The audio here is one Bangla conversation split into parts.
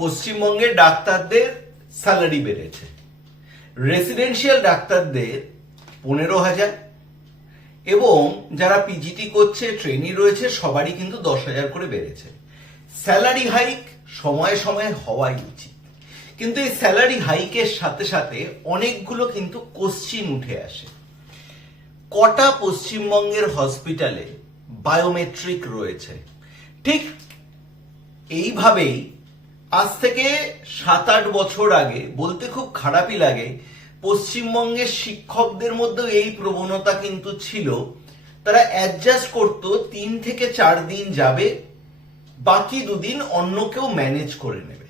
পশ্চিমবঙ্গের ডাক্তারদের স্যালারি বেড়েছে। রেসিডেন্সিয়াল ডাক্তারদের পনেরো হাজার এবং যারা পিজিটি করছে ট্রেনি রয়েছে, সবারই কিন্তু দশ হাজার করে বেড়েছে। স্যালারি হাইক সময়ে সময়ে হওয়াই উচিত। কিন্তু এই স্যালারি হাইকের সাথে সাথে অনেকগুলো কিন্তু কোশ্চিন উঠে আসে। কটা পশ্চিমবঙ্গের হসপিটালে বায়োমেট্রিক রয়েছে? ঠিক এইভাবেই আজ থেকে সাত আট বছর আগে, বলতে খুব খারাপই লাগে, পশ্চিমবঙ্গের শিক্ষকদের মধ্যেও এই প্রবণতা কিন্তু ছিল। তারা অ্যাডজাস্ট করতো, তিন থেকে চার দিন যাবে, বাকি দুদিন অন্য কেউ ম্যানেজ করে নেবে।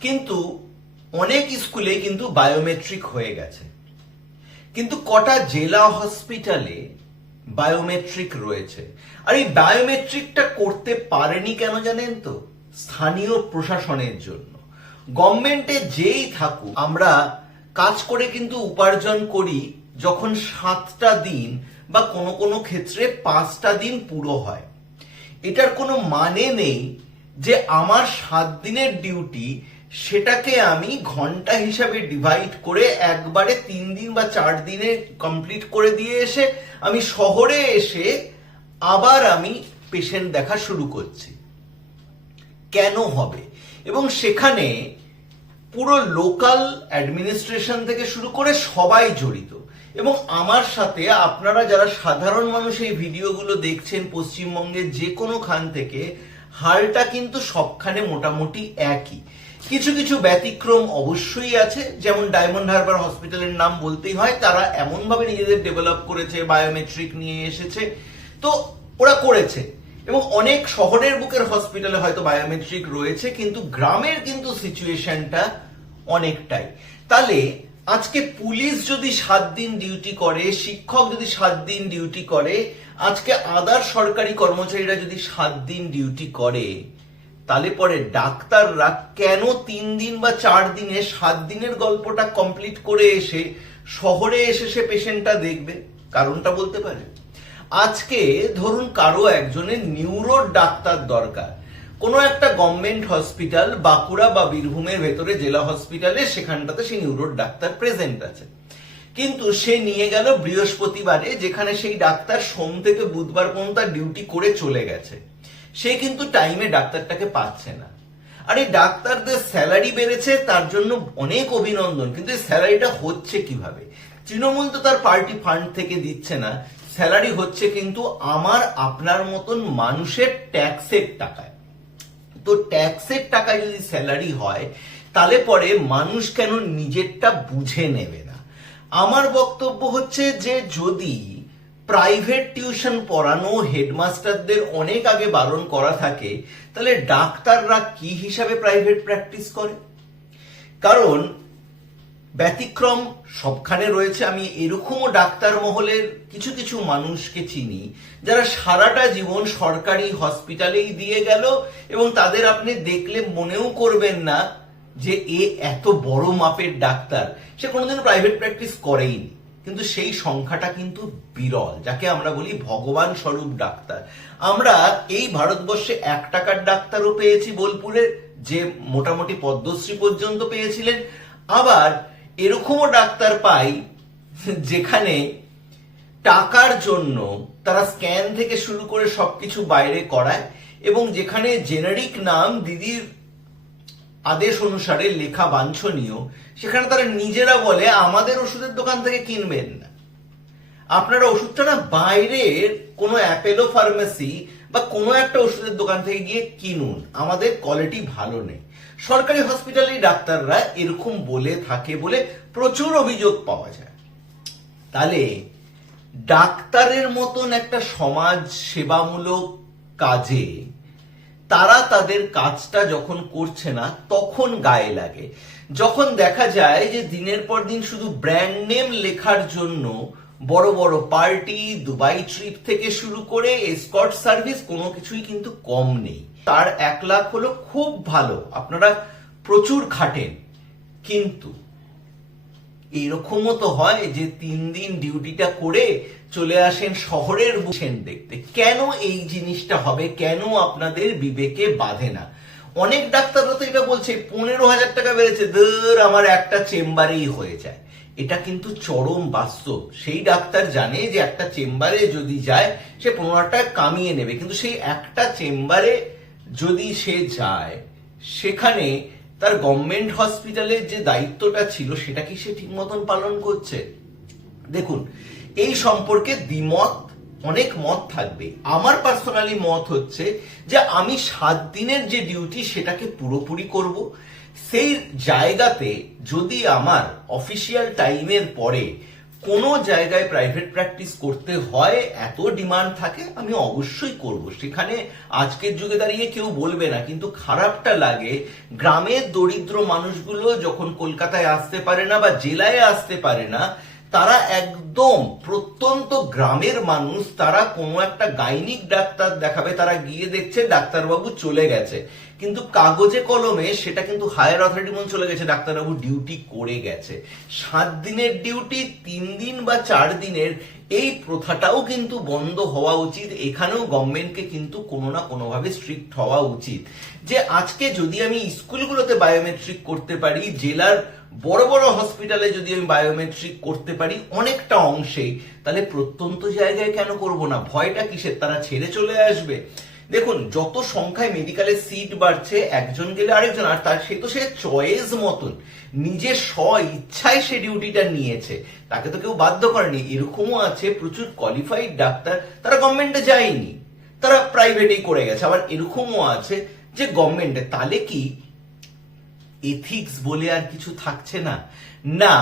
কিন্তু অনেক স্কুলে কিন্তু বায়োমেট্রিক হয়ে গেছে। কিন্তু কটা জেলা হসপিটালে বায়োমেট্রিক রয়েছে? আর এই বায়োমেট্রিকটা করতে পারেনি কেন জানেন তো? স্থানীয় প্রশাসনের জন্য। গভর্নমেন্টে যেই থাকুক, আমরা কাজ করে কিন্তু উপার্জন করি যখন সাতটা দিন বা কোনো কোনো ক্ষেত্রে পাঁচটা দিন পুরো হয়। এটার কোনো মানে নেই যে আমার সাত দিনের ডিউটি সেটাকে আমি ঘণ্টা হিসাবে ডিভাইড করে একবারে তিন দিন বা চার দিনে কমপ্লিট করে দিয়ে এসে আমি শহরে এসে আবার আমি পেশেন্ট দেখা শুরু করছি। কেন হবে? এবং সেখানে পুরো লোকাল অ্যাডমিনিস্ট্রেশন থেকে শুরু করে সবাই জড়িত। এবং আমার সাথে আপনারা যারা সাধারণ মানুষ এই ভিডিওগুলো দেখছেন পশ্চিমবঙ্গের যে কোনো খান থেকে, হালটা কিন্তু সবখানে মোটামুটি একই। কিছু কিছু ব্যতিক্রম অবশ্যই আছে, যেমন ডায়মন্ড হারবার হসপিটালের নাম বলতেই হয়, তারা এমনভাবে নিজেদের ডেভেলপ করেছে বায়োমেট্রিক নিয়ে এসেছে। তো ওরা করেছে। এবং অনেক শহরের বুকের হসপিটালে হয়তো বায়োমেট্রিক রয়েছে, কিন্তু গ্রামের কিন্তু সিচুয়েশনটা অনেকটাই। তাহলে আজকে পুলিশ যদি সাত দিন ডিউটি করে, শিক্ষক যদি সাত দিন ডিউটি করে, আজকে আদার সরকারি কর্মচারীরা যদি সাত দিন ডিউটি করে, তাহলে পরে ডাক্তাররা কেন তিন দিন বা চার দিনে, সাত দিনের গল্পটা কমপ্লিট করে এসে শহরে এসে সে পেশেন্টটা দেখবে? কারণটা বলতে পারে। আজকে ধরুন কারও একজনের নিউরোর ডাক্তার দরকার। কোনো একটা গভর্নমেন্ট হসপিটাল বাঁকুড়া বা বীরভূমের ভেতরে জেলা হসপিটালে সেখানটাতে সেই নিউরোর ডাক্তার প্রেজেন্ট আছে। কিন্তু সে নিয়ে গেল বৃহস্পতিবারে, যেখানে সেই ডাক্তার সোম থেকে বুধবার পর্যন্ত ডিউটি করে চলে গেছে। সে কিন্তু টাইমে ডাক্তারটাকে পাচ্ছে না। আর এই ডাক্তারদের স্যালারি বেড়েছে, তার জন্য অনেক অভিনন্দন, কিন্তু স্যালারিটা হচ্ছে কীভাবে? তৃণমূল তো তার পার্টি ফান্ড থেকে দিচ্ছে না। স্যালারি হচ্ছে কিন্তু আমার, আপনার মতন মানুষের ট্যাক্সের টাকায়। তো ট্যাক্সের টাকায় যদি স্যালারি হয়, তাহলে পরে মানুষ কেন নিজেরটা বুঝে নেবে না? আমার বক্তব্য হচ্ছে যে যদি প্রাইভেট টিউশন পড়ানো হেডমাস্টারদের অনেক আগে বারণ করা থাকে, তাহলে ডাক্তাররা কি হিসাবে প্রাইভেট প্র্যাকটিস করে? কারণ ব্যতিক্রম সবখানে রয়েছে। আমি এরকমও ডাক্তার মহলের কিছু কিছু মানুষকে চিনি, যারা সারাটা জীবন সরকারি হসপিটালেই দিয়ে গেল এবং তাদের আপনি দেখলে মনেও করবেন না যে এ এত বড় মাপের ডাক্তার। সে কোনোদিন প্রাইভেট প্র্যাকটিস করেইনি। কিন্তু সেই সংখ্যাটা কিন্তু বিরল, যাকে আমরা বলি ভগবান স্বরূপ ডাক্তার। আমরা এই ভারতবর্ষে এক টাকার ডাক্তারও পেয়েছি বোলপুরে, যে মোটামুটি পদ্মশ্রী পর্যন্ত পেয়েছিলেন। আবার এরকমও ডাক্তার পাই যেখানে টাকার জন্য তারা স্ক্যান থেকে শুরু করে সবকিছু বাইরে করায় এবং যেখানে জেনারিক নাম দিদির আদেশ অনুসারে লেখা বাঞ্ছনীয়, সেখানে তারা নিজেরা বলে, আমাদের ওষুধের দোকান থেকে কিনবেন না। আপনারা ওষুধটা না বাইরের কোনো অ্যাপেলো ফার্মেসি বা কোনো একটা ওষুধের দোকান থেকে গিয়ে কিনুন। আমাদের কোয়ালিটি ভালো নেই। সরকারি হসপিটালে ডাক্তাররা এরকম বলে থাকে বলে প্রচুর অভিযোগ পাওয়া যায়। তাহলে ডাক্তারের মতন একটা সমাজ সেবামূলক কাজে তারা তাদের কাজটা যখন করছে না, তখন গায়ে লাগে। যখন দেখা যায় যে দিনের পর দিন শুধু ব্র্যান্ড নেম লেখার জন্য বড় বড় পার্টি দুবাই ট্রিপ থেকে শুরু করে এসকর্ট সার্ভিস কোনো কিছুই কিন্তু কম নেই। তার এক লাখ হলো খুব ভালো। আপনারা প্রচুর খাটেন, কিন্তু এরকমও তো হয় যে তিন দিন ডিউটিটা করে চলে আসেন শহরের বুঝেন দেখতে। কেন এই জিনিসটা হবে? কেন আপনাদের বিবেকে বাঁধে না? অনেক ডাক্তাররা তো এটা বলছে, পনেরো হাজার টাকা বেড়েছে, ধর আমার একটা চেম্বারেই হয়ে যায়। এটা কিন্তু চরম বাস্তব। সেই ডাক্তার জানে যে একটা চেম্বারে যদি যায়, সে পনেরো টাকা কামিয়ে নেবে, কিন্তু সেই একটা চেম্বারে যদি সে যায়, সেখানে তার গভর্নমেন্ট হসপিটালের যে দায়িত্বটা ছিল, সেটা কি সে ঠিক মতন পালন করছে? দেখুন, এই সম্পর্কে দ্বিমত, অনেক মত থাকবে। আমার পার্সোনালি মত হচ্ছে যে আমি সাত দিনের যে ডিউটি সেটাকে পুরোপুরি করব। সেই জায়গাতে যদি আমার অফিসিয়াল টাইমের পরে কোনো জায়গায় প্রাইভেট প্র্যাকটিস করতে হয়, এত ডিমান্ড থাকে, আমি অবশ্যই করব। সেখানে আজকের যুগে দাঁড়িয়ে কেউ বলবে না, কিন্তু খারাপটা লাগে, গ্রামের দরিদ্র মানুষগুলো যখন কলকাতায় আসতে পারে না বা জেলায় আসতে পারে না, তারা একদম প্রত্যন্ত গ্রামের মানুষ তারা কোনো একটা গাইনিক ডাক্তার দেখাবে, তারা গিয়ে দেখছে ডাক্তারবাবু চলে গেছে। কিন্তু কাগজে কলমে সেটা কিন্তু হায়ার অথরিটি মন চলে গেছে, ডাক্তারবাবু ডিউটি করে গেছে। সাত দিনের ডিউটি, তিন দিন বা চার দিনের, এই প্রথাটাও কিন্তু বন্ধ হওয়া উচিত। এখানেও গভর্নমেন্টকে কিন্তু কোনো না কোনোভাবে স্ট্রিক্ট হওয়া উচিত। যে আজকে যদি আমি স্কুলগুলোতে বায়োমেট্রিক করতে পারি, জেলার বড় বড় হসপিটালে যদি আমি বায়োমেট্রিক করতে পারি, অনেকটা অংশেই তাহলে প্রত্যন্ত জায়গায় কেন করব না? ভয়টা কিসের? তারা ছেড়ে চলে আসবে। দেখুন, যত সংখ্যায় মেডিকেলের সিট বাড়ছে, একজন গেলে আরেকজন, আর তার সে তো সে চয়েস মতন। নিজের স্ব ইচ্ছায় সে ডিউটিটা নিয়েছে। তাকে তো কেউ বাধ্য করেনি। এরকমও আছে প্রচুর কোয়ালিফাইড ডাক্তার। তারা গভর্নমেন্টে যায়নি। তারা প্রাইভেটেই করে গেছে। আবার এরকমও আছে যে গভর্নমেন্টে তাহলে কি? এথিক্স বলে আর কিছু থাকছে না। না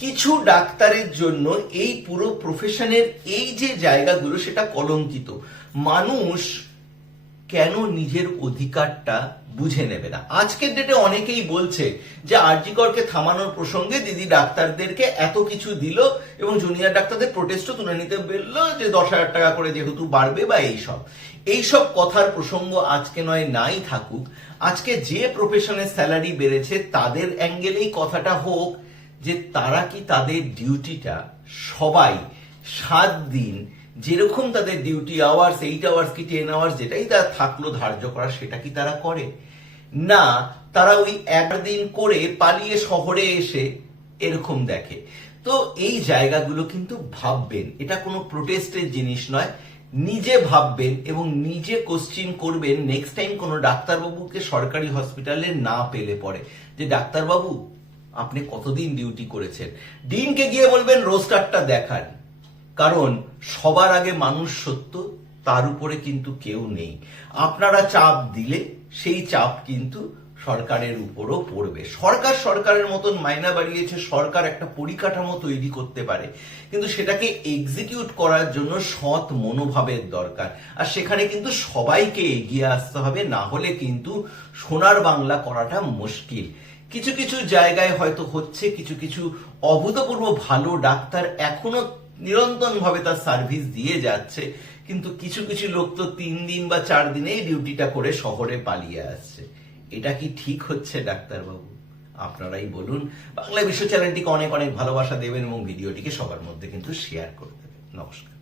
কিছু ডাক্তারের জন্য এই পুরো প্রফেশনের এই যে জায়গাগুলো সেটা কলঙ্কিত। মানুষ কেন নিজের অধিকারটা বুঝে নেবে না? আজকের ডেটে অনেকেই বলছে যে আরজিকরকে থামানোর প্রসঙ্গে দিদি ডাক্তারদেরকে এত কিছু দিল এবং জুনিয়র ডাক্তারদের প্রোটেস্টও তুলে নিতে বলল যে দশ হাজার টাকা করে যেহেতু বাড়বে বা এইসব এইসব কথার প্রসঙ্গ আজকে নয়, নাই থাকুক। আজকে যে প্রফেশনের স্যালারি বেড়েছে তাদের অ্যাঙ্গেলেই কথাটা হোক যে তারা কি তাদের ডিউটিটা সবাই সাত দিন যেরকম তাদের ডিউটি আওয়ার্স এইট আওয়ার্স কি টেন আওয়ার্স যেটাই তারা থাকল ধার্য করা, সেটা কি তারা করে? না, তারা ওই একদিন করে পালিয়ে শহরে এসে এরকম দেখে। তো এই জায়গাগুলো কিন্তু ভাববেন, এটা কোনো প্রোটেস্টের জিনিস নয়, নিজে ভাববেন এবং নিজে কোশ্চিন করবেন। নেক্সট টাইম কোনো ডাক্তারবাবুকে সরকারি হসপিটালে না পেলে পরে। যে ডাক্তারবাবু আপনি কতদিন ডিউটি করেছেন? ডিনকে গিয়ে বলবেন রোস্টারটা দেখান। কারণ সবার আগে মানুষ সত্য, তার উপরে কিন্তু কেউ নেই। আপনারা চাপ দিলে সেই চাপ কিন্তু সরকারের উপরও পড়বে। সরকার সরকারের মতন মাইনা বাড়িয়েছে, সরকার একটা পরিকাঠামো তৈরি করতে পারে। কিন্তু সেটাকে এক্সিকিউট করার জন্য সৎ মনোভাবের দরকার। আর সেখানে কিন্তু সবাইকে এগিয়ে আসতে হবে, না হলে কিন্তু সোনার বাংলা করাটা মুশকিল। কিছু কিছু জায়গায় হয়তো হচ্ছে, কিছু কিছু অভূতপূর্ব ভালো ডাক্তার এখনও নিরন্তর ভাবে তার সার্ভিস দিয়ে যাচ্ছে, কিন্তু কিছু কিছু লোক তো তিন দিন বা চার দিনেই ডিউটিটা করে শহরে পালিয়ে আসছে। এটা কি ঠিক হচ্ছে, ডাক্তারবাবু? আপনারাই বলুন। বাংলা বিশ্ব চ্যানেলটিকে অনেক অনেক ভালোবাসা দেবেন এবং ভিডিওটিকে সবার মধ্যে কিন্তু শেয়ার করে দেবেন। নমস্কার।